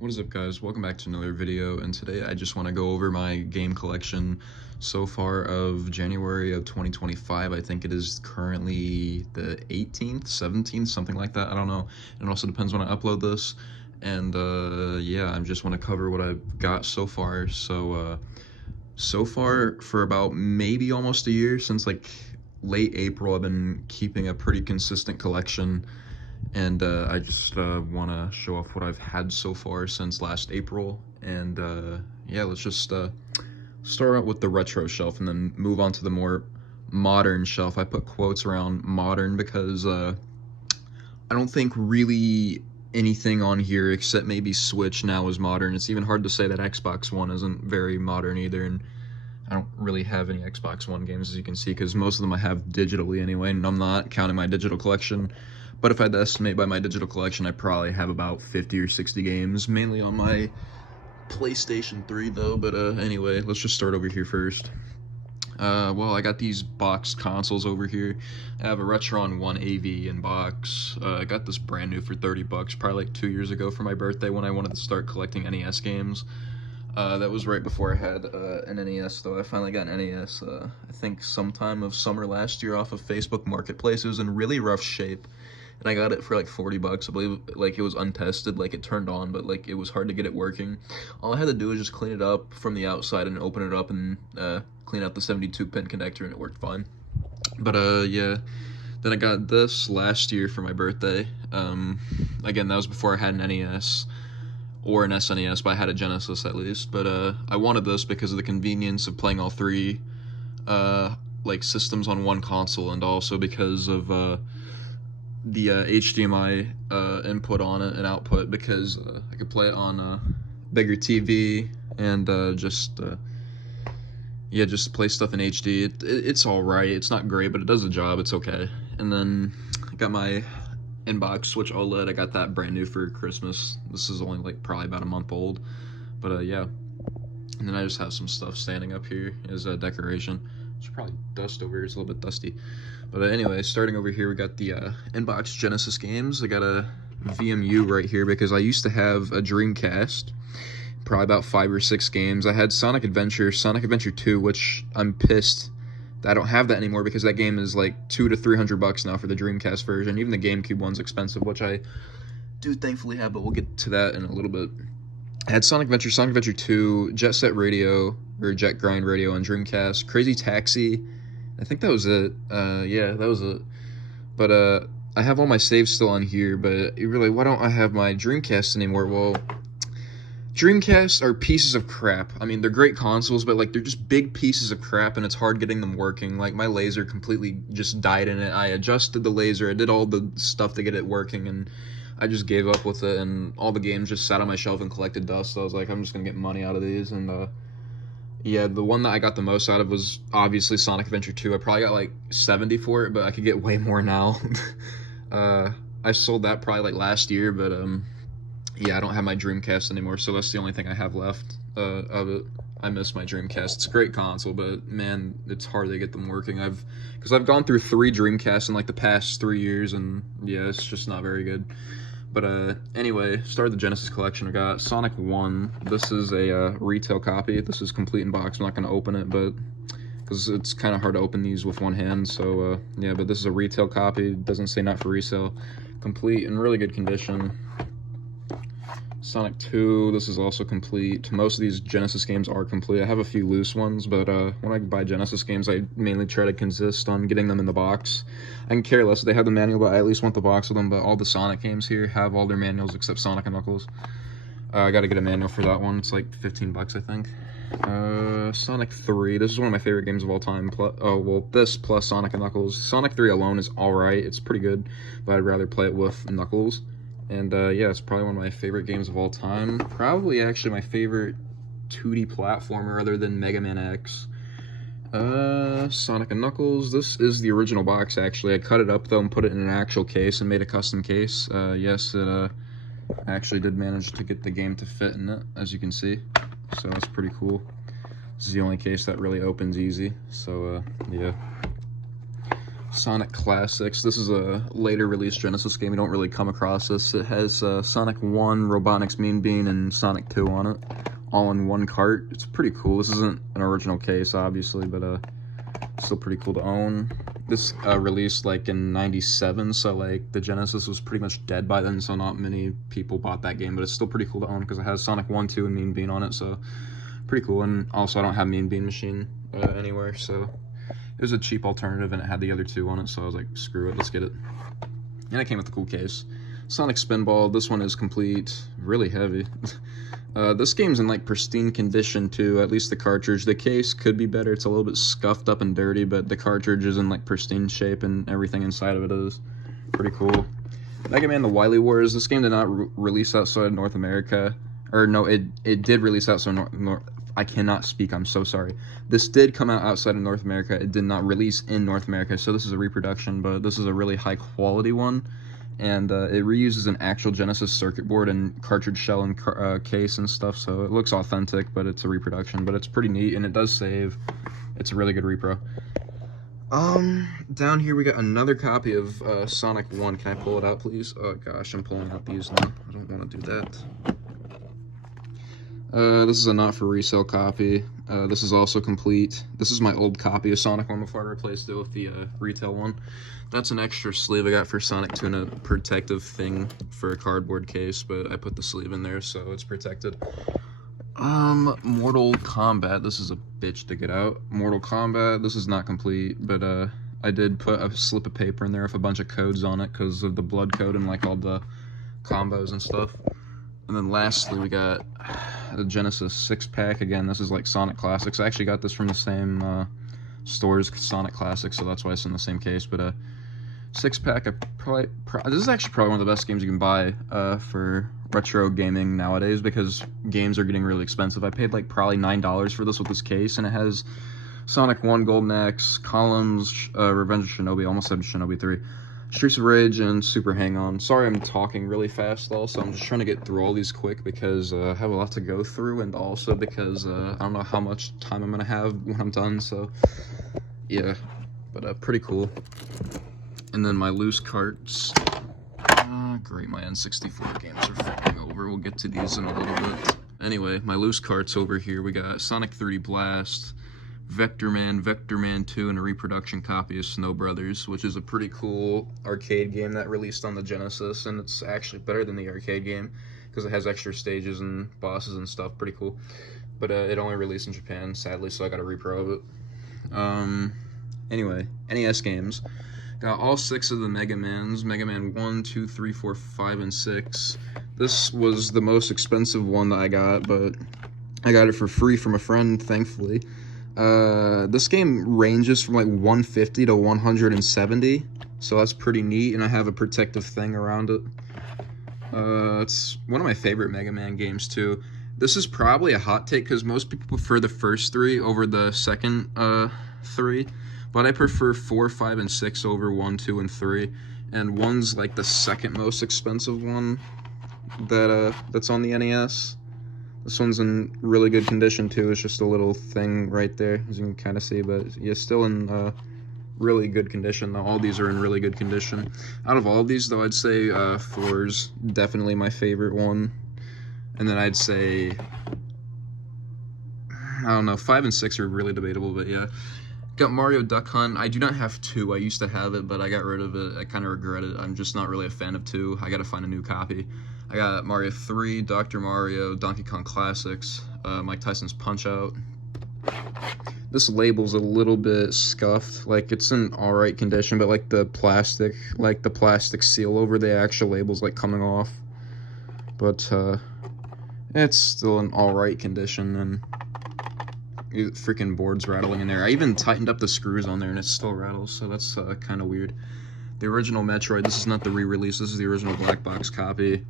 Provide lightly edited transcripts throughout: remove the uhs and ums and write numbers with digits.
What is up, guys? Welcome back to another video, and today I just want to go over my game collection so far of January of 2025. I think it is currently the 18th, 17th, something like that. I don't know. It also depends when I upload this. And yeah, I just want to cover what I've got so far. So far for about maybe almost a year, since like late April, I've been keeping a pretty consistent collection. And I just want to show off what I've had so far since last April. And yeah, let's just start out with the retro shelf and then move on to the more modern shelf. I put quotes around modern because I don't think really anything on here except maybe Switch now is modern. It's even hard to say that Xbox One isn't very modern either, and I don't really have any Xbox One games, as you can see, because most of them I have digitally anyway, and I'm not counting my digital collection. But if I had to estimate by my digital collection, I probably have about 50 or 60 games, mainly on my PlayStation 3 though. But anyway, let's just start over here first. Well, I got these boxed consoles over here. I have a Retron 1 AV in box. I got this brand new for 30 bucks, probably like 2 years ago for my birthday when I wanted to start collecting NES games. That was right before I had an NES, though. I finally got an NES, I think sometime of summer last year off of Facebook Marketplace. It was in really rough shape, and I got it for like 40 bucks. I believe, like, it was untested, like it turned on, but like it was hard to get it working. All I had to do was just clean it up from the outside and open it up and clean out the 72-pin connector, and it worked fine. But yeah, then I got this last year for my birthday. Again, that was before I had an NES or an SNES, but I had a Genesis at least. But I wanted this because of the convenience of playing all three like systems on one console, and also because of the HDMI input on it and output, because I could play it on a bigger TV and yeah, just play stuff in HD. It's all right. It's not great, but it does the job. It's okay. And then I got my inbox Switch OLED. I got that brand new for Christmas. This is only like probably about a month old, but yeah. And then I just have some stuff standing up here as a decoration. There's probably dust over here. It's a little bit dusty, but anyway, starting over here, we got the inbox Genesis games. I got a VMU right here because I used to have a Dreamcast, probably about 5 or 6 games. I had Sonic Adventure 2, which I'm pissed that I don't have that anymore, because that game is like $200 to $300 now for the Dreamcast version. Even the GameCube one's expensive, which I do thankfully have, but we'll get to that in a little bit. I had Sonic Adventure 2, Jet Set Radio, or Jet Grind Radio on Dreamcast, Crazy Taxi. I think that was it. Yeah, that was it. But I have all my saves still on here, but really, why don't I have my Dreamcast anymore? Well, Dreamcasts are pieces of crap. I mean, they're great consoles, but like they're just big pieces of crap, and it's hard getting them working. Like, my laser completely just died in it. I adjusted the laser, I did all the stuff to get it working, and I just gave up with it, and all the games just sat on my shelf and collected dust. So I was like, I'm just gonna get money out of these. And yeah, the one that I got the most out of was obviously Sonic Adventure 2. I probably got like 70 for it, but I could get way more now. I sold that probably like last year, but yeah, I don't have my Dreamcast anymore, so that's the only thing I have left of it. I miss my Dreamcast. It's a great console, but man, it's hard to get them working. Because I've gone through 3 Dreamcasts in like the past 3 years, and yeah, it's just not very good. But anyway, started the Genesis collection. I got Sonic 1. This is a retail copy. This is complete in box. I'm not going to open it, but because it's kind of hard to open these with one hand. So yeah, but this is a retail copy. It doesn't say not for resale. Complete in really good condition. Sonic 2, this is also complete. Most of these Genesis games are complete. I have a few loose ones, but when I buy Genesis games, I mainly try to consist on getting them in the box. I can care less if they have the manual, but I at least want the box of them. But all the Sonic games here have all their manuals except Sonic and Knuckles. I gotta get a manual for that one. It's like 15 bucks, I think. Sonic 3, this is one of my favorite games of all time. Well, this plus Sonic and Knuckles. Sonic 3 alone is alright, it's pretty good, but I'd rather play it with Knuckles. And yeah, it's probably one of my favorite games of all time. Probably actually my favorite 2D platformer other than Mega Man X. Sonic and Knuckles. This is the original box, actually. I cut it up though and put it in an actual case and made a custom case. Yes, it actually did manage to get the game to fit in it, as you can see. So that's pretty cool. This is the only case that really opens easy. So yeah. Sonic Classics. This is a later release Genesis game. You don't really come across this. It has Sonic 1, Robotnik's Mean Bean, and Sonic 2 on it, all in one cart. It's pretty cool. This isn't an original case, obviously, but still pretty cool to own. This released like in '97, so like the Genesis was pretty much dead by then, so not many people bought that game, but it's still pretty cool to own because it has Sonic 1, 2, and Mean Bean on it, so pretty cool. And also I don't have Mean Bean Machine anywhere, so it was a cheap alternative and it had the other two on it, so I was like, screw it, let's get it. And it came with a cool case. Sonic Spinball, this one is complete, really heavy. This game's in like pristine condition too, at least the cartridge. The case could be better, it's a little bit scuffed up and dirty, but the cartridge is in like pristine shape and everything inside of it is pretty cool. Mega Man The Wily Wars, this game did not release outside North America. Or no, it did release outside I cannot speak, I'm so sorry. This did come out outside of North America. It did not release in North America, so this is a reproduction, but this is a really high quality one. And it reuses an actual Genesis circuit board and cartridge shell and case and stuff, so it looks authentic, but it's a reproduction. But it's pretty neat, and it does save. It's a really good repro. Down here we got another copy of Sonic 1. Can I pull it out, please? Oh gosh, I'm pulling out these now. I don't want to do that. This is a not for resale copy. This is also complete. This is my old copy of Sonic 1 before I replaced it with the retail one. That's an extra sleeve I got for Sonic 2 and a protective thing for a cardboard case, but I put the sleeve in there so it's protected. Mortal Kombat. This is a bitch to get out. Mortal Kombat. This is not complete, but I did put a slip of paper in there with a bunch of codes on it because of the blood code and like all the combos and stuff. And then lastly, we got the Genesis 6-pack. Again, this is like Sonic Classics. I actually got this from the same store as Sonic Classics, so that's why it's in the same case. But 6-pack, this is actually probably one of the best games you can buy for retro gaming nowadays because games are getting really expensive. I paid like probably $9 for this with this case, and it has Sonic 1, Golden Axe, Columns, Revenge of Shinobi, almost said Shinobi 3. Streets of Rage and Super Hang-On. Sorry I'm talking really fast also, I'm just trying to get through all these quick because I have a lot to go through, and also because I don't know how much time I'm going to have when I'm done, so yeah, but pretty cool. And then my loose carts. Great, my N64 games are flipping over, we'll get to these in a little bit. Anyway, my loose carts over here, we got Sonic 3D Blast, Vector Man 2, and a reproduction copy of Snow Brothers, which is a pretty cool arcade game that released on the Genesis, and it's actually better than the arcade game because it has extra stages and bosses and stuff. Pretty cool. But it only released in Japan, sadly, so I got a repro of it. Anyway, NES games. Got all 6 of the Mega Mans. Mega Man 1, 2, 3, 4, 5, and 6. This was the most expensive one that I got, but I got it for free from a friend, thankfully. This game ranges from like 150 to 170, so that's pretty neat, and I have a protective thing around it. It's one of my favorite Mega Man games too. This is probably a hot take because most people prefer the first 3 over the second 3, but I prefer 4, 5, and 6 over 1, 2, and 3, and 1's like the second most expensive one that's on the NES. This one's in really good condition too. It's just a little thing right there, as you can kind of see, but yeah, still in really good condition. All these are in really good condition. Out of all of these, though, I'd say 4's definitely my favorite one, and then I'd say, I don't know, 5 and 6 are really debatable, but yeah. Got Mario Duck Hunt. I do not have 2. I used to have it, but I got rid of it. I kind of regret it. I'm just not really a fan of 2. I gotta find a new copy. I got Mario 3, Dr. Mario, Donkey Kong Classics, Mike Tyson's Punch-Out. This label's a little bit scuffed. Like, it's in alright condition, but like the plastic seal over the actual label's like coming off. But it's still in alright condition, and freaking board's rattling in there. I even tightened up the screws on there and it still rattles, so that's kind of weird. The original Metroid, this is not the re-release, this is the original black box copy.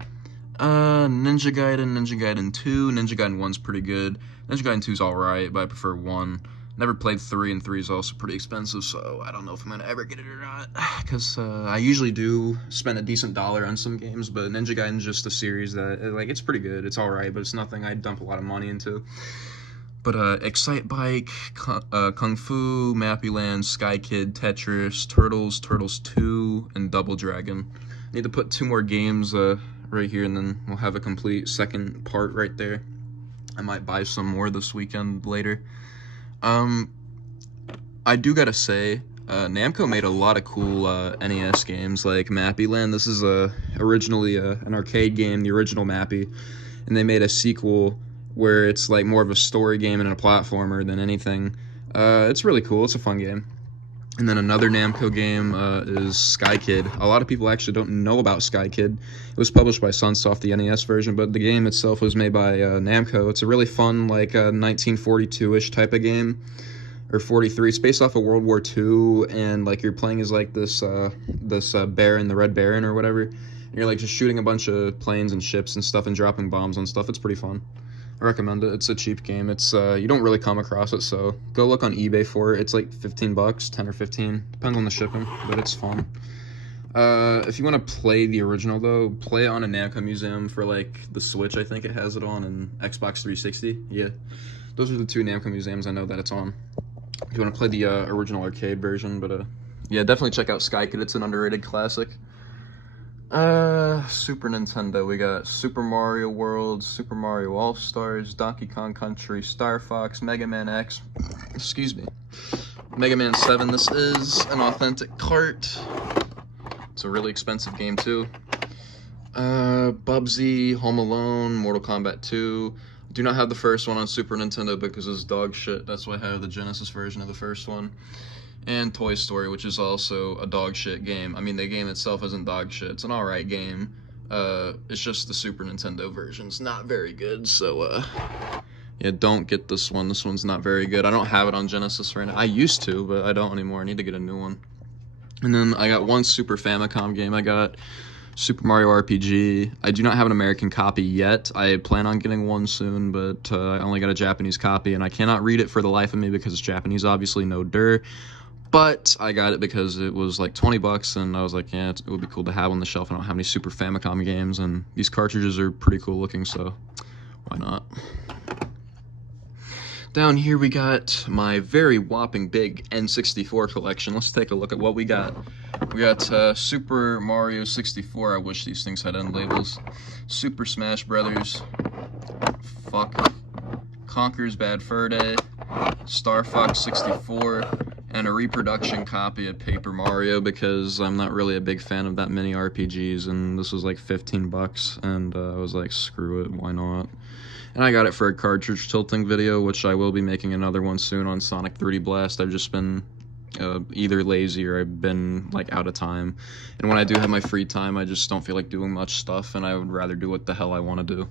Ninja Gaiden 2, Ninja Gaiden 1's pretty good. Ninja Gaiden 2's alright, but I prefer 1. Never played 3, and 3 is also pretty expensive, so I don't know if I'm gonna ever get it or not. Because I usually do spend a decent dollar on some games, but Ninja Gaiden's just a series that, like, it's pretty good, it's alright, but it's nothing I'd dump a lot of money into. But Excite Bike, Kung Fu, Mappy Land, Sky Kid, Tetris, Turtles, Turtles 2, and Double Dragon. Need to put 2 more games right here, and then we'll have a complete second part right there. I might buy some more this weekend later. I do gotta say, Namco made a lot of cool NES games, like Mappy Land. This is originally an arcade game, the original Mappy, and they made a sequel where it's like more of a story game and a platformer than anything. It's really cool. It's a fun game. And then another Namco game is Sky Kid. A lot of people actually don't know about Sky Kid. It was published by Sunsoft, the NES version, but the game itself was made by Namco. It's a really fun, like 1942-ish type of game, or 43. It's based off of World War II, and like you're playing as like this Baron, the Red Baron or whatever. And you're like just shooting a bunch of planes and ships and stuff and dropping bombs on stuff. It's pretty fun. I recommend it. It's a cheap game. It's you don't really come across it, so go look on eBay for it. It's like $15, 10 or 15, depends on the shipping, but it's fun. If you want to play the original though, play it on a Namco Museum for like the Switch. I think it has it on, and Xbox 360. Yeah, those are the 2 Namco Museums I know that it's on. If you want to play the original arcade version, but yeah, definitely check out Sky Kid. It's an underrated classic. Super Nintendo, we got Super Mario World, Super Mario All-Stars, Donkey Kong Country, Star Fox, Mega Man X, excuse me, Mega Man 7. This is an authentic cart. It's a really expensive game too. Bubsy, Home Alone, Mortal Kombat 2. Do not have the first one on Super Nintendo because it's dog shit. That's why I have the Genesis version of the first one. And Toy Story, which is also a dog shit game. I mean, the game itself isn't dog shit. It's an alright game. It's just the Super Nintendo version's not very good, so, yeah, don't get this one. This one's not very good. I don't have it on Genesis right now. I used to, but I don't anymore. I need to get a new one. And then I got one Super Famicom game. I got Super Mario RPG. I do not have an American copy yet. I plan on getting one soon, but I only got a Japanese copy, and I cannot read it for the life of me because it's Japanese, obviously, no dir. But I got it because it was like $20, and I was like, yeah, it would be cool to have on the shelf. I don't have any Super Famicom games, and these cartridges are pretty cool looking, so why not? Down here we got my very whopping big N64 collection. Let's take a look at what we got. We got Super Mario 64. I wish these things had end labels. Super Smash Brothers. Fuck. Conker's Bad Fur Day. Star Fox 64. And a reproduction copy of Paper Mario because I'm not really a big fan of that many RPGs, and this was like $15, and I was like, screw it, why not? And I got it for a cartridge tilting video, which I will be making another one soon on Sonic 3D Blast. I've just been either lazy or I've been like out of time, and when I do have my free time, I just don't feel like doing much stuff, and I would rather do what the hell I want to do.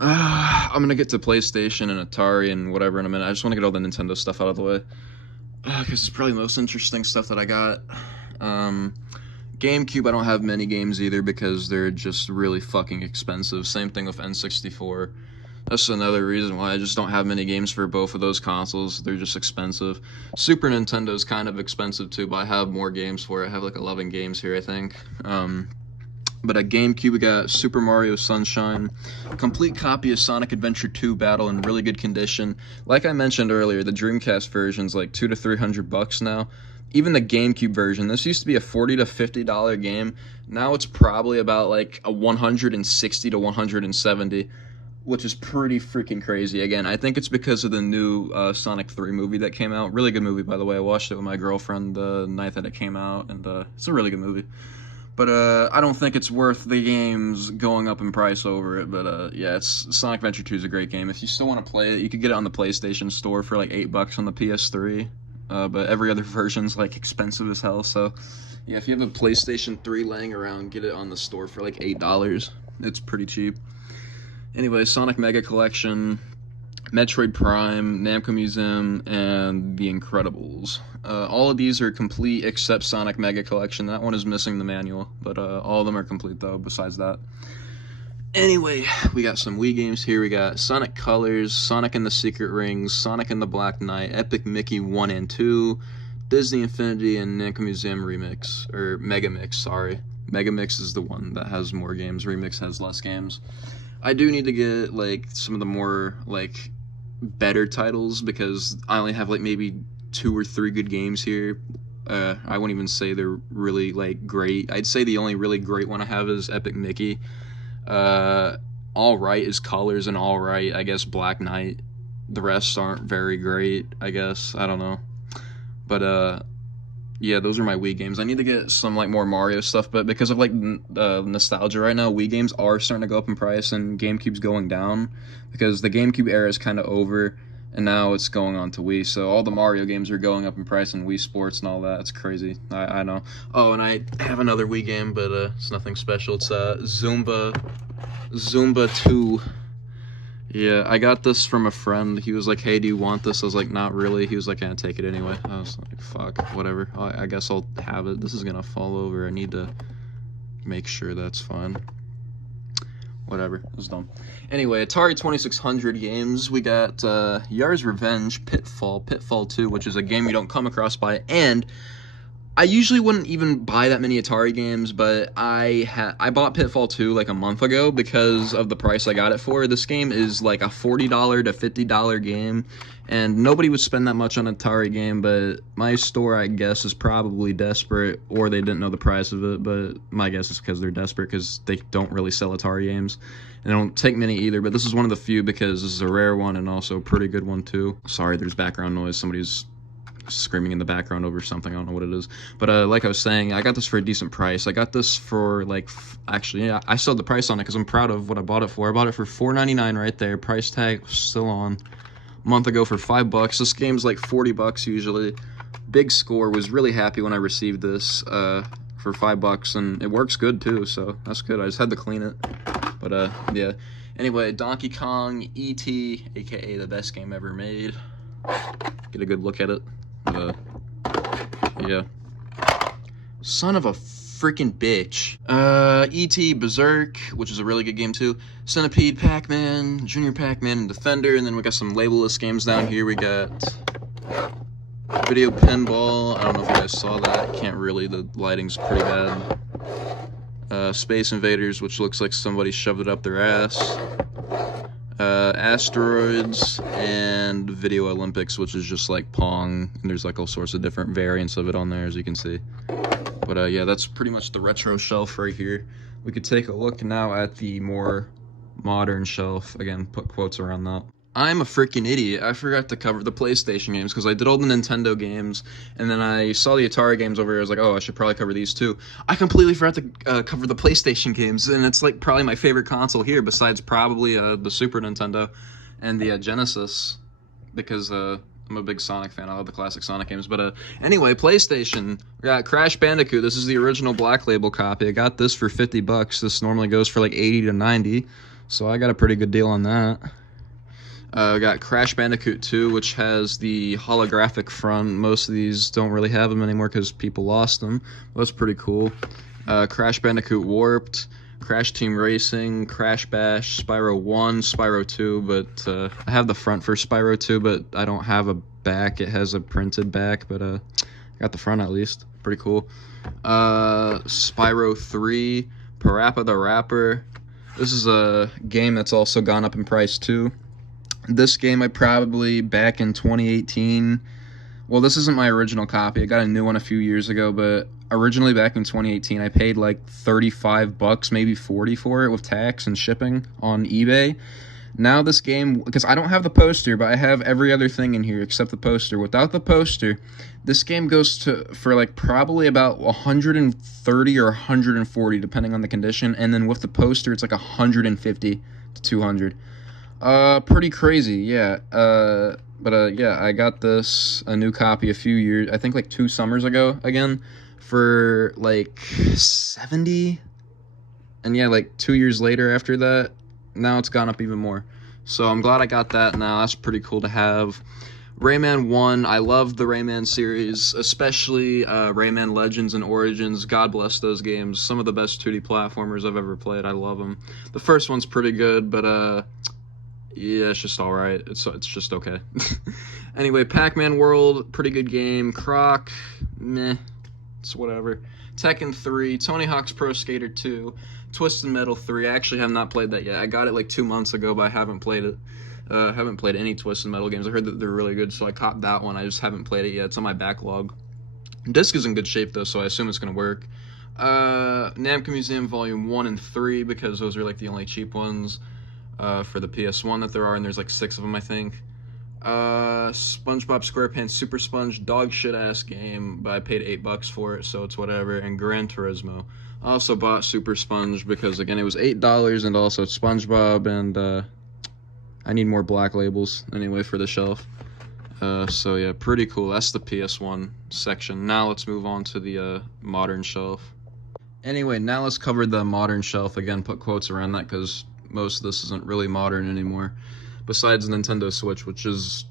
I'm gonna get to PlayStation and Atari and whatever in a minute. I just want to get all the Nintendo stuff out of the way. Because it's probably the most interesting stuff that I got. GameCube, I don't have many games either because they're just really fucking expensive. Same thing with N64. That's another reason why I just don't have many games for both of those consoles. They're just expensive. Super Nintendo's kind of expensive too, but I have more games for it. I have like 11 games here, I think. But at GameCube, we got Super Mario Sunshine, complete copy of Sonic Adventure 2 Battle in really good condition. Like I mentioned earlier, the Dreamcast version's like $200 to $300 now. Even the GameCube version, this used to be a $40 to $50 game. Now it's probably about like a $160 to $170, which is pretty freaking crazy. Again, I think it's because of the new Sonic 3 movie that came out. Really good movie, by the way. I watched it with my girlfriend the night that it came out, and it's a really good movie. But I don't think it's worth the games going up in price over it. But yeah, Sonic Adventure 2 is a great game. If you still want to play it, you could get it on the PlayStation Store for like $8 on the PS3. But every other version's like expensive as hell. So yeah, if you have a PlayStation 3 laying around, get it on the store for like $8. It's pretty cheap. Anyway, Sonic Mega Collection, Metroid Prime, Namco Museum, and The Incredibles. All of these are complete except Sonic Mega Collection. That one is missing the manual, but all of them are complete though, besides that. Anyway, we got some Wii games here. We got Sonic Colors, Sonic and the Secret Rings, Sonic and the Black Knight, Epic Mickey 1 and 2, Disney Infinity, and Namco Museum Remix, or Mega Mix, sorry. Mega Mix is the one that has more games. Remix has less games. I do need to get like some of the more like better titles because I only have like maybe 2 or 3 good games here. I wouldn't even say they're really like great. I'd say the only really great one I have is Epic Mickey. All right is Colors, and all right, I guess, Black Knight. The rest aren't very great, I guess. I don't know. But yeah, those are my Wii games. I need to get some like more Mario stuff, but because of like nostalgia right now, Wii games are starting to go up in price, and GameCube's going down because the GameCube era is kind of over, and now it's going on to Wii. So all the Mario games are going up in price, and Wii Sports and all that. It's crazy. I know. Oh, and I have another Wii game, but it's nothing special. It's Zumba 2. Yeah, I got this from a friend. He was like, hey, do you want this? I was like, not really. He was like, can't take it anyway. I was like, fuck, whatever. I guess I'll have it. This is gonna fall over. I need to make sure that's fine. Whatever, it was dumb. Anyway, Atari 2600 games. We got Yar's Revenge, Pitfall 2, which is a game you don't come across by, and I usually wouldn't even buy that many Atari games, but I bought Pitfall 2 like a month ago because of the price I got it for. This game is like a $40 to $50 game, and nobody would spend that much on an Atari game, but my store, I guess, is probably desperate, or they didn't know the price of it, but my guess is because they're desperate because they don't really sell Atari games, and they don't take many either, but this is one of the few because this is a rare one and also a pretty good one too. Sorry, there's background noise. Somebody's screaming in the background over something. I don't know what it is, but like I was saying, I got this for a decent price. I got this for like, actually, yeah, I still have the price on it because I'm proud of what I bought it for. I bought it for $4.99 right there. Price tag was still on. A month ago for $5. This game's like $40 usually. Big Score was really happy when I received this for $5, and it works good too, so that's good. I just had to clean it, but yeah. Anyway, Donkey Kong E.T., aka the best game ever made. Get a good look at it. Yeah. Son of a freaking bitch. E.T. Berserk, which is a really good game too. Centipede, Pac-Man, Junior Pac-Man, and Defender. And then we got some labelless games down here. We got Video Pinball. I don't know if you guys saw that. Can't really. The lighting's pretty bad. Space Invaders, which looks like somebody shoved it up their ass. Asteroids, and Video Olympics, which is just like Pong, and there's like all sorts of different variants of it on there, as you can see. But yeah, that's pretty much the retro shelf right here. We could take a look now at the more modern shelf. Again, put quotes around that. I'm a freaking idiot. I forgot to cover the PlayStation games because I did all the Nintendo games, and then I saw the Atari games over here. I was like, oh, I should probably cover these too. I completely forgot to cover the PlayStation games, and it's like probably my favorite console here, besides probably the Super Nintendo and the Genesis, because I'm a big Sonic fan. I love the classic Sonic games. But anyway, PlayStation. We got Crash Bandicoot. This is the original Black Label copy. I got this for $50. This normally goes for like 80 to 90, so I got a pretty good deal on that. We got Crash Bandicoot 2, which has the holographic front. Most of these don't really have them anymore because people lost them. Well, that's pretty cool. Crash Bandicoot Warped, Crash Team Racing, Crash Bash, Spyro 1, Spyro 2, but I have the front for Spyro 2, but I don't have a back. It has a printed back, but I got the front at least. Pretty cool. Spyro 3, Parappa the Rapper. This is a game that's also gone up in price too. This game I probably, back in 2018, well, this isn't my original copy. I got a new one a few years ago, but originally back in 2018, I paid like $35, maybe 40 for it with tax and shipping on eBay. Now this game, because I don't have the poster, but I have every other thing in here except the poster. Without the poster, this game goes for like probably about 130 or 140, depending on the condition. And then with the poster, it's like 150 to 200. Pretty crazy, yeah. But yeah, I got this, a new copy a few years, I think like 2 summers ago, again, for like 70. And yeah, like 2 years later after that, now it's gone up even more. So I'm glad I got that now. That's pretty cool to have. Rayman 1, I love the Rayman series, especially Rayman Legends and Origins. God bless those games. Some of the best 2D platformers I've ever played. I love them. The first one's pretty good, but yeah, it's just alright. It's just okay. Anyway, Pac-Man World, pretty good game. Croc, meh, it's whatever. Tekken 3, Tony Hawk's Pro Skater 2, Twisted Metal 3. I actually have not played that yet. I got it like 2 months ago, but I haven't played it. Haven't played any Twisted Metal games. I heard that they're really good, so I copped that one. I just haven't played it yet. It's on my backlog. Disc is in good shape though, so I assume it's gonna work. Namco Museum Volume 1 and 3, because those are like the only cheap ones for the PS1 that there are, and there's like 6 of them, I think. SpongeBob SquarePants Super Sponge, dog shit ass game, but I paid $8 for it, so it's whatever. And Gran Turismo. I also bought Super Sponge because again it was $8, and also it's SpongeBob, and I need more black labels anyway for the shelf. So yeah, pretty cool. That's the PS1 section. Now let's move on to the modern shelf. Anyway, now let's cover the modern shelf. Again, put quotes around that because most of this isn't really modern anymore. Besides Nintendo Switch, which is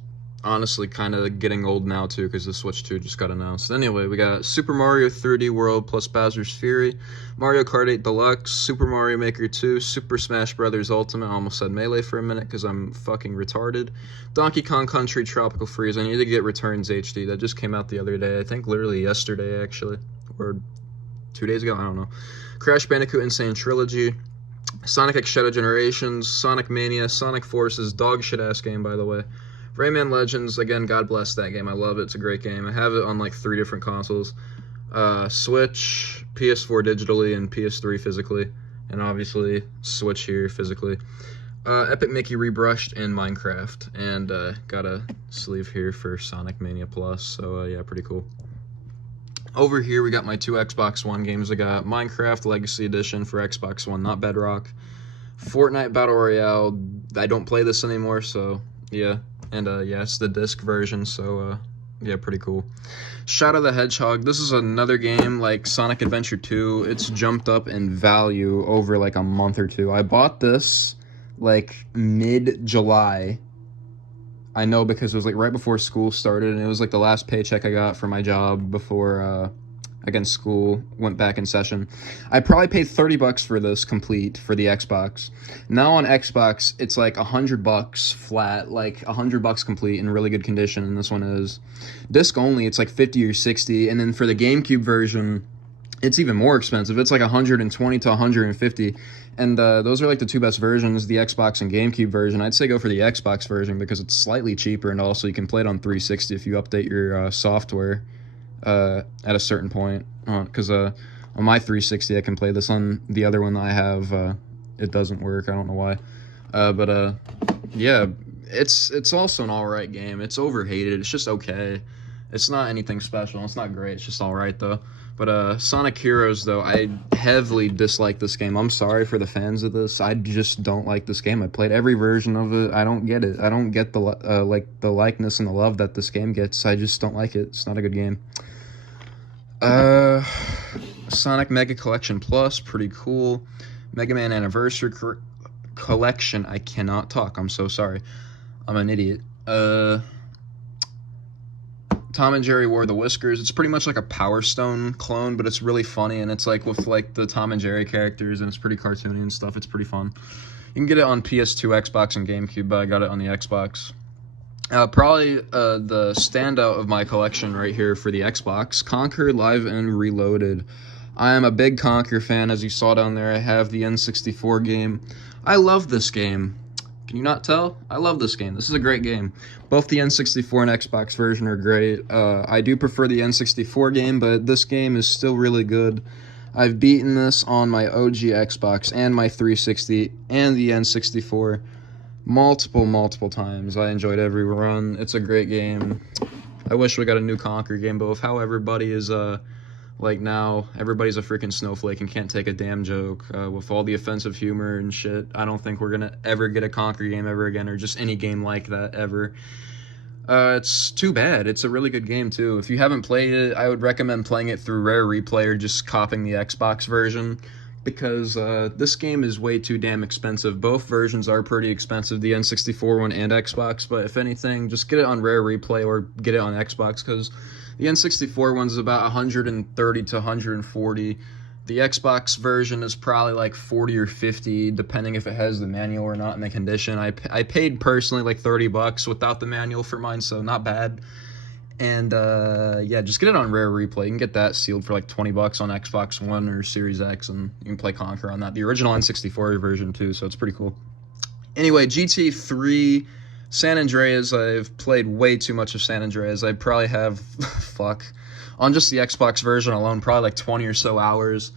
honestly kind of getting old now too, because the Switch 2 just got announced. Anyway, we got Super Mario 3D World plus Bowser's Fury, Mario Kart 8 Deluxe, Super Mario Maker 2, Super Smash Bros. Ultimate, I almost said Melee for a minute because I'm fucking retarded, Donkey Kong Country Tropical Freeze. I need to get Returns HD. That just came out the other day, I think literally yesterday actually, or 2 days ago, I don't know. Crash Bandicoot Insane Trilogy, Sonic X Shadow Generations, Sonic Mania, Sonic Forces, dog shit ass game by the way. Rayman Legends, again, God bless that game. I love it. It's a great game. I have it on like 3 different consoles. Switch, PS4 digitally, and PS3 physically. And obviously, Switch here physically. Epic Mickey Rebrushed, and Minecraft. And got a sleeve here for Sonic Mania Plus. So yeah, pretty cool. Over here, we got my 2 Xbox One games. I got Minecraft Legacy Edition for Xbox One, not Bedrock. Fortnite Battle Royale. I don't play this anymore, so yeah. And yeah, it's the disc version, so yeah, pretty cool. Shadow the Hedgehog. This is another game like Sonic Adventure 2. It's jumped up in value over like a month or two. I bought this like mid-July. I know because it was like right before school started, and it was like the last paycheck I got for my job before again school went back in session. I probably paid $30 for this complete for the Xbox. Now on Xbox it's like $100 flat, like $100 complete in really good condition, and this one is disc only. It's like 50 or 60, and then for the GameCube version it's even more expensive. It's like 120 to 150. And those are like the 2 best versions, the Xbox and GameCube version. I'd say go for the Xbox version because it's slightly cheaper, and also you can play it on 360 if you update your software at a certain point. Because on my 360 I can play this. On the other one that I have, it doesn't work. I don't know why. But yeah, it's also an alright game. It's overhated. It's just okay. It's not anything special. It's not great. It's just alright though. But Sonic Heroes, though, I heavily dislike this game. I'm sorry for the fans of this. I just don't like this game. I played every version of it. I don't get it. I don't get the like the likeness and the love that this game gets. I just don't like it. It's not a good game. Sonic Mega Collection Plus, pretty cool. Mega Man Anniversary Collection. I cannot talk. I'm so sorry. I'm an idiot. Tom and Jerry Wore the Whiskers. It's pretty much like a Power Stone clone, but it's really funny, and it's like with like the Tom and Jerry characters, and it's pretty cartoony and stuff. It's pretty fun. You can get it on PS2, Xbox, and GameCube, but I got it on the Xbox. Probably the standout of my collection right here for the Xbox, Conquer Live and Reloaded. I am a big Conquer fan, as you saw down there. I have the N64 game. I love this game. Can you not tell? I love this game. This is a great game. Both the N64 and Xbox version are great. I do prefer the N64 game, but this game is still really good. I've beaten this on my OG Xbox and my 360 and the N64 multiple times. I enjoyed every run. It's a great game. I wish we got a new Conquer game, but with how everybody is like now, everybody's a freaking snowflake and can't take a damn joke. With all the offensive humor and shit, I don't think we're gonna ever get a Conquer game ever again, or just any game like that ever. It's too bad. It's a really good game too. If you haven't played it, I would recommend playing it through Rare Replay or just copying the Xbox version, because this game is way too damn expensive. Both versions are pretty expensive, the N64 one and Xbox, but if anything, just get it on Rare Replay or get it on Xbox, because the N64 one's about 130 to 140. The Xbox version is probably like 40 or 50, depending if it has the manual or not in the condition. I paid personally like $30 without the manual for mine, so not bad. And yeah, just get it on Rare Replay. You can get that sealed for like $20 on Xbox One or Series X, and you can play Conquer on that. The original N64 version too, so it's pretty cool. Anyway, GTA 3 San Andreas, I've played way too much of San Andreas. I probably have, fuck, on just the Xbox version alone, probably like 20 or so hours.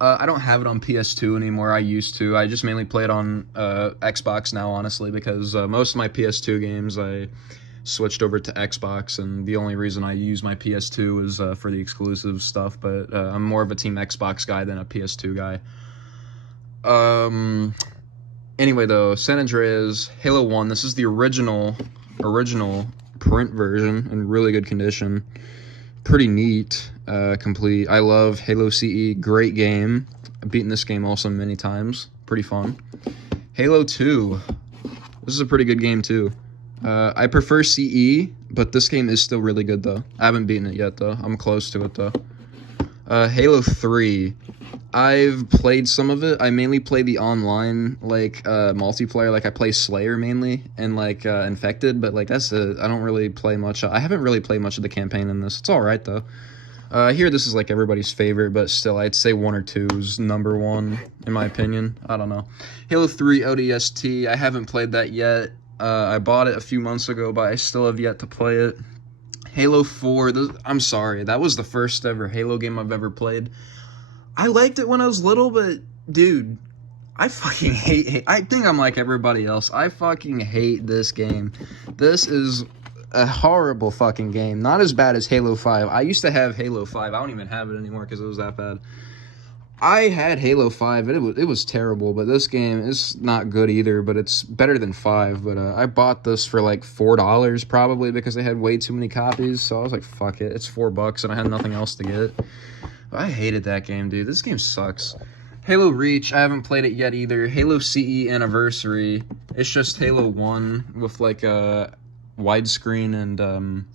I don't have it on PS2 anymore. I used to. I just mainly play it on Xbox now, honestly, because most of my PS2 games I switched over to Xbox, and the only reason I use my PS2 is for the exclusive stuff, but I'm more of a Team Xbox guy than a PS2 guy. Anyway, though, San Andreas, Halo 1, this is the original print version in really good condition. Pretty neat, complete. I love Halo CE, great game. I've beaten this game also many times, pretty fun. Halo 2, this is a pretty good game too. I prefer CE, but this game is still really good though. I haven't beaten it yet though, I'm close to it though. Halo 3, I've played some of it. I mainly play the online, like, multiplayer. Like, I play Slayer mainly, and, like, Infected, but, like, that's it. I don't really play much. I haven't really played much of the campaign in this. It's alright, though. I hear this is, like, everybody's favorite, but still, I'd say 1 or 2 is number 1, in my opinion. I don't know. Halo 3 ODST, I haven't played that yet. I bought it a few months ago, but I still have yet to play it. Halo 4, I'm sorry, that was the first ever Halo game I've ever played. I liked it when I was little, but, dude, I fucking hate I think I'm like everybody else. I fucking hate this game. This is a horrible fucking game. Not as bad as Halo 5. I used to have Halo 5. I don't even have it anymore because it was that bad. I had Halo 5, and it was terrible, but this game is not good either, but it's better than 5. But I bought this for like $4 probably because they had way too many copies, so I was like, fuck it. It's $4, and I had nothing else to get. I hated that game, dude. This game sucks. Halo Reach, I haven't played it yet either. Halo CE Anniversary, it's just Halo 1 with, like, widescreen and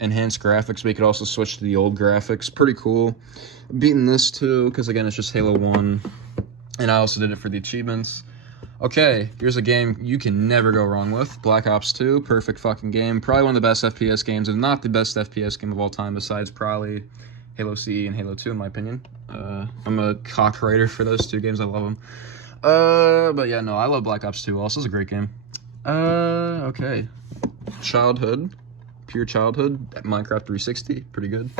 enhanced graphics, but you could also switch to the old graphics. Pretty cool. Beating this, too, because, again, it's just Halo 1, and I also did it for the achievements. Okay, here's a game you can never go wrong with. Black Ops 2, perfect fucking game. Probably one of the best FPS games, and not the best FPS game of all time, besides probably Halo CE and Halo 2, in my opinion. I'm a cock writer for those 2 games. I love them. But yeah, no, I love Black Ops 2 also. It's a great game. Okay. Childhood. Pure childhood. Minecraft 360. Pretty good.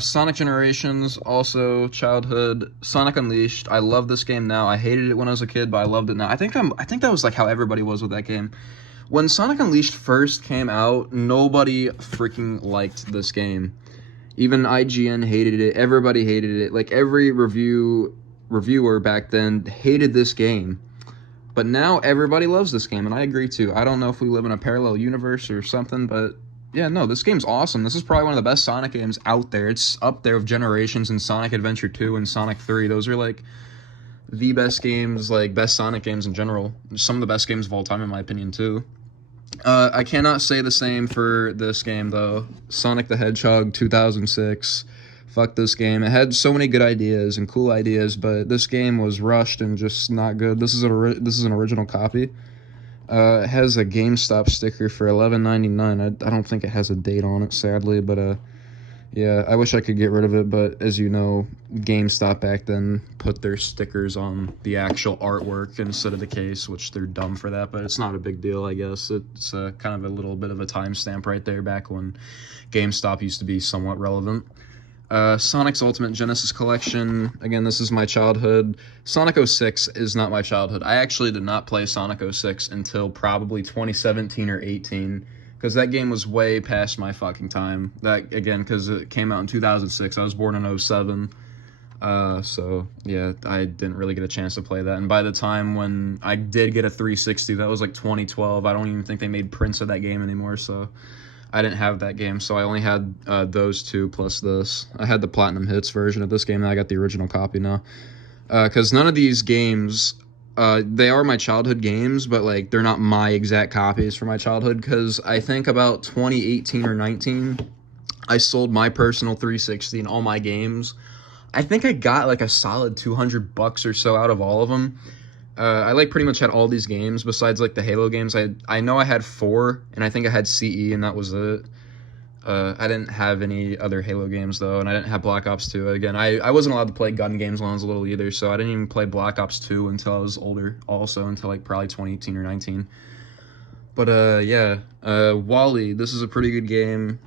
Sonic Generations, also childhood. Sonic Unleashed. I love this game now. I hated it when I was a kid, but I loved it now. I think that was like how everybody was with that game. When Sonic Unleashed first came out, nobody freaking liked this game. Even IGN hated it. Everybody hated it. Like, every reviewer back then hated this game. But now everybody loves this game, and I agree too. I don't know if we live in a parallel universe or something, but yeah, no, this game's awesome. This is probably one of the best Sonic games out there. It's up there with Generations and Sonic Adventure 2 and Sonic 3. Those are, like, the best games, like, best Sonic games in general. Some of the best games of all time, in my opinion, too. I cannot say the same for this game, though. Sonic the Hedgehog 2006. Fuck this game. It had so many good ideas and cool ideas, but this game was rushed and just not good. This is an original copy. It has a GameStop sticker for $11.99. I don't think it has a date on it, sadly, but yeah, I wish I could get rid of it, but as you know, GameStop back then put their stickers on the actual artwork instead of the case, which they're dumb for that, but it's not a big deal, I guess. It's kind of a little bit of a timestamp right there back when GameStop used to be somewhat relevant. Sonic's Ultimate Genesis Collection. Again, this is my childhood. Sonic 06 is not my childhood. I actually did not play Sonic 06 until probably 2017 or 18. Because that game was way past my fucking time. That, again, because it came out in 2006. I was born in 07. So, yeah, I didn't really get a chance to play that. And by the time when I did get a 360, that was like 2012. I don't even think they made prints of that game anymore, so I didn't have that game. So I only had those 2 plus this. I had the Platinum Hits version of this game, and I got the original copy now. Because none of these games... they are my childhood games, but, like, they're not my exact copies for my childhood, because I think about 2018 or 19, I sold my personal 360 and all my games. I think I got, like, a solid $200 or so out of all of them. I, like, pretty much had all these games, besides, like, the Halo games. I know I had 4, and I think I had CE, and that was it. I didn't have any other Halo games, though, and I didn't have Black Ops 2. Again, I wasn't allowed to play gun games when I was little either, so I didn't even play Black Ops 2 until I was older, also, until, like, probably 2018 or 19. But yeah, Wally. This is a pretty good game.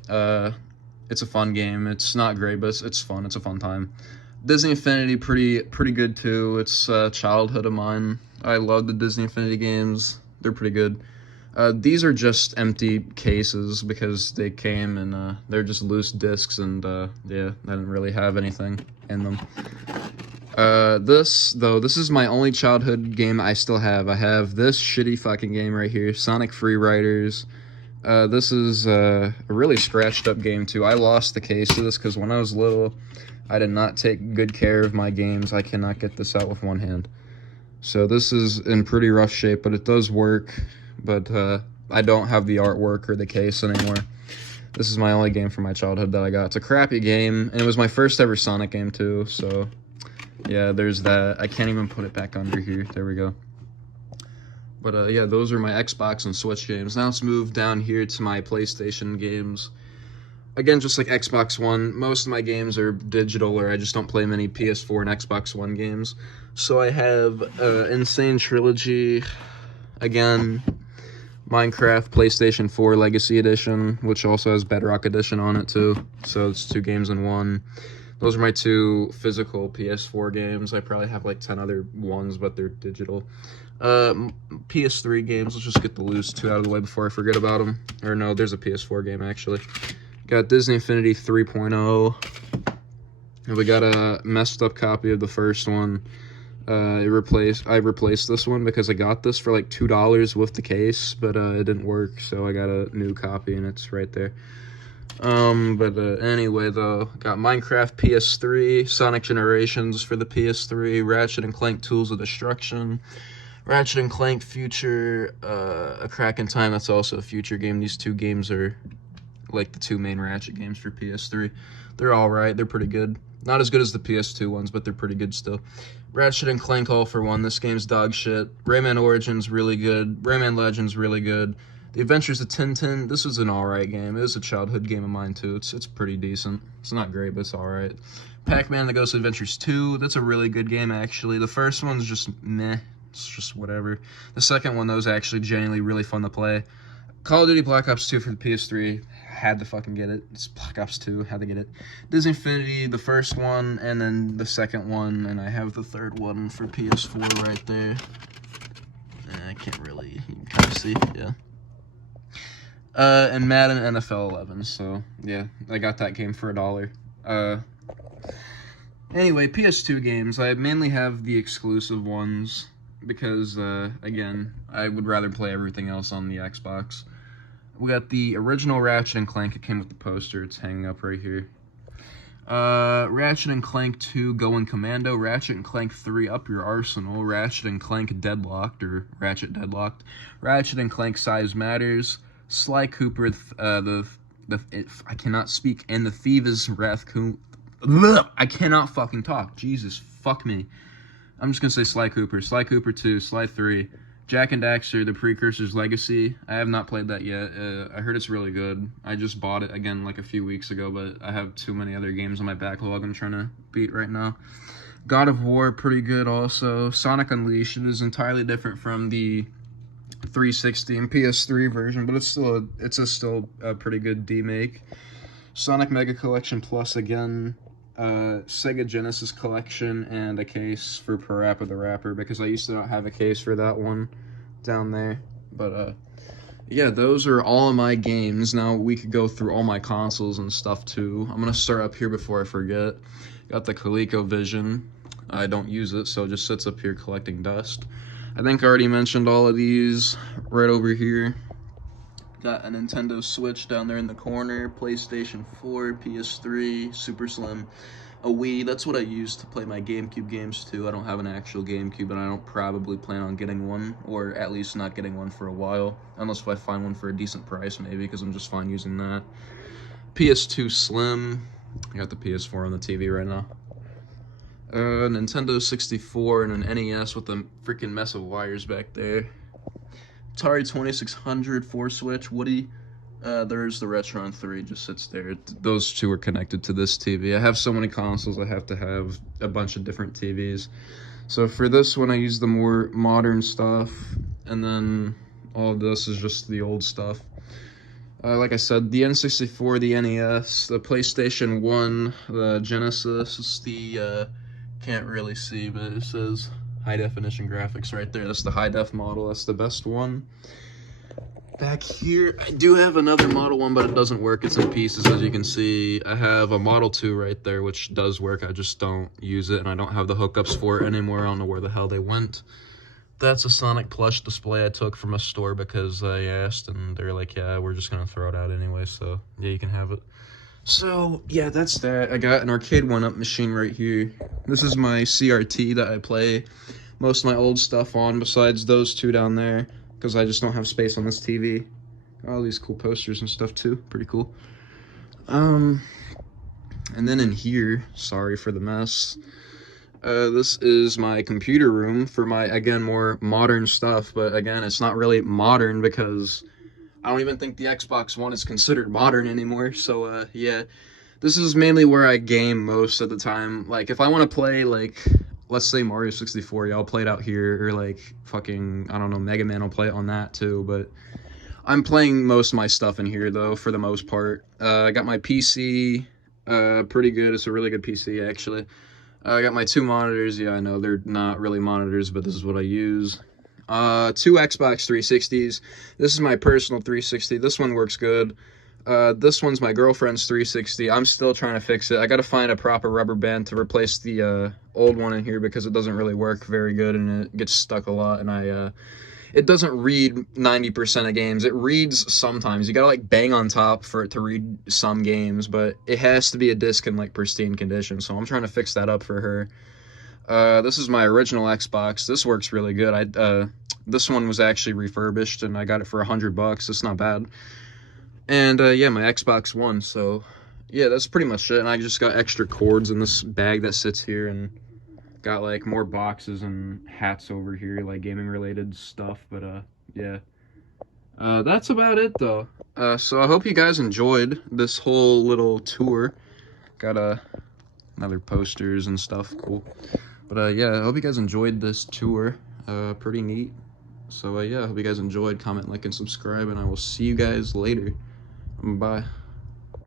It's a fun game. It's not great, but it's fun. It's a fun time. Disney Infinity, pretty good too. It's childhood of mine. I love the Disney Infinity games. They're pretty good. These are just empty cases because they came and they're just loose discs, and yeah, I didn't really have anything in them. This is my only childhood game I still have. I have this shitty fucking game right here, Sonic Free Riders. This is a really scratched up game too. I lost the case to this because when I was little, I did not take good care of my games. I cannot get this out with one hand. So this is in pretty rough shape, but it does work. But I don't have the artwork or the case anymore. This is my only game from my childhood that I got. It's a crappy game, and it was my first ever Sonic game too, so yeah, there's that. I can't even put it back under here. There we go. But yeah, those are my Xbox and Switch games. Now let's move down here to my PlayStation games. Again, just like Xbox One, most of my games are digital, or I just don't play many PS4 and Xbox One games. So I have Insane Trilogy, again, Minecraft PlayStation 4 Legacy Edition, which also has Bedrock Edition on it too. So it's 2 games in one. Those are my 2 physical PS4 games. I probably have like 10 other ones, but they're digital. PS3 games, let's just get the loose 2 out of the way before I forget about them. Or no, there's a PS4 game actually. Got Disney Infinity 3.0. And we got a messed up copy of the first one. I replaced this one because I got this for like $2 with the case, but it didn't work, so I got a new copy and it's right there. Anyway though, got Minecraft PS3, Sonic Generations for the PS3, Ratchet and Clank Tools of Destruction, Ratchet and Clank Future, A Crack in Time, that's also a future game. These 2 games are like the 2 main Ratchet games for PS3. They're alright, they're pretty good. Not as good as the PS2 ones, but they're pretty good still. Ratchet and Clank All for One, this game's dog shit. Rayman Origins, really good. Rayman Legends, really good. The Adventures of Tintin, this was an alright game. It was a childhood game of mine too. It's pretty decent. It's not great, but it's alright. Pac-Man The Ghost Adventures 2, that's a really good game actually. The first one's just meh. It's just whatever. The second one, though, is actually genuinely really fun to play. Call of Duty Black Ops 2 for the PS3, had to fucking get it. It's Black Ops 2, had to get it. Disney Infinity, the first one, and then the second one, and I have the third one for PS4 right there. I can't really, you can kind of see, yeah. And Madden NFL 11, so, yeah, I got that game for $1. Anyway, PS2 games, I mainly have the exclusive ones, because, again, I would rather play everything else on the Xbox. We got the original Ratchet and Clank. It came with the poster. It's hanging up right here. Ratchet and Clank 2 Going Commando. Ratchet and Clank 3 Up Your Arsenal. Ratchet and Clank Deadlocked, or Ratchet Deadlocked. Ratchet and Clank Size Matters. Sly Cooper, I cannot speak, and the Thieves' Wrath. I cannot fucking talk. Jesus, fuck me. I'm just gonna say Sly Cooper. Sly Cooper 2, Sly 3. Jak and Daxter, The Precursor's Legacy. I have not played that yet. I heard it's really good. I just bought it again like a few weeks ago, but I have too many other games on my backlog I'm trying to beat right now. God of War, pretty good also. Sonic Unleashed is entirely different from the 360 and PS3 version, but it's still a pretty good demake. Sonic Mega Collection Plus again. Sega Genesis Collection, and a case for Parappa the Rapper, because I used to not have a case for that one down there. But, yeah, those are all of my games. Now we could go through all my consoles and stuff, too. I'm going to start up here before I forget. Got the ColecoVision. I don't use it, so it just sits up here collecting dust. I think I already mentioned all of these right over here. Got a Nintendo Switch down there in the corner, PlayStation 4, PS3, Super Slim, a Wii. That's what I use to play my GameCube games too. I don't have an actual GameCube, and I don't probably plan on getting one, or at least not getting one for a while. Unless if I find one for a decent price, maybe, because I'm just fine using that. PS2 Slim. I got the PS4 on the TV right now. Nintendo 64 and an NES with a freaking mess of wires back there. Atari 2600 4-switch Woody. There's the Retron 3, just sits there. Those 2 are connected to this TV. I have so many consoles, I have to have a bunch of different TVs. So for this one, I use the more modern stuff. And then All of this is just the old stuff. Like I said, the N64, the NES, the PlayStation 1, the Genesis, the, can't really see, but it says high definition graphics right there. That's the high def model, that's the best one. Back here, I do have another Model 1, but it doesn't work. It's in pieces, as you can see. I have a Model 2 right there, which does work. I just don't use it, and I don't have the hookups for it anymore. I don't know where the hell they went. That's a Sonic plush display I took from a store because I asked, and they're like, yeah, we're just going to throw it out anyway, so yeah, you can have it. So, yeah, that's that. I got an arcade one-up machine right here. This is my CRT that I play most of my old stuff on, besides those two down there, because I just don't have space on this TV. All these cool posters and stuff, too. Pretty cool. And then in here, sorry for the mess, this is my computer room for my, again, more modern stuff, but again, it's not really modern because I don't even think the Xbox One is considered modern anymore, so, yeah. This is mainly where I game most of the time. Like, if I want to play, like, let's say Mario 64, yeah, I'll play it out here, or, like, fucking, I don't know, Mega Man, I'll play it on that, too, but I'm playing most of my stuff in here, though, for the most part. I got my PC, pretty good. It's a really good PC, actually. I got my two monitors. Yeah, I know they're not really monitors, but this is what I use. Two Xbox 360s. This is my personal 360. This one works good. This one's my girlfriend's 360. I'm still trying to fix it. I gotta find a proper rubber band to replace the old one in here because it doesn't really work very good and it gets stuck a lot, and it doesn't read 90% of games. It reads sometimes. You gotta like bang on top for it to read some games, but it has to be a disc in like pristine condition, so I'm trying to fix that up for her. This is my original Xbox. This works really good. This one was actually refurbished and I got it for $100. It's not bad. And yeah, my Xbox One. So yeah, that's pretty much it. And I just got extra cords in this bag that sits here, and got like more boxes and hats over here, like gaming related stuff. But yeah, that's about it though. So I hope you guys enjoyed this whole little tour. Got another posters and stuff, cool. But yeah, I hope you guys enjoyed this tour. Pretty neat. So yeah, I hope you guys enjoyed. Comment, like, and subscribe, and I will see you guys later. Bye.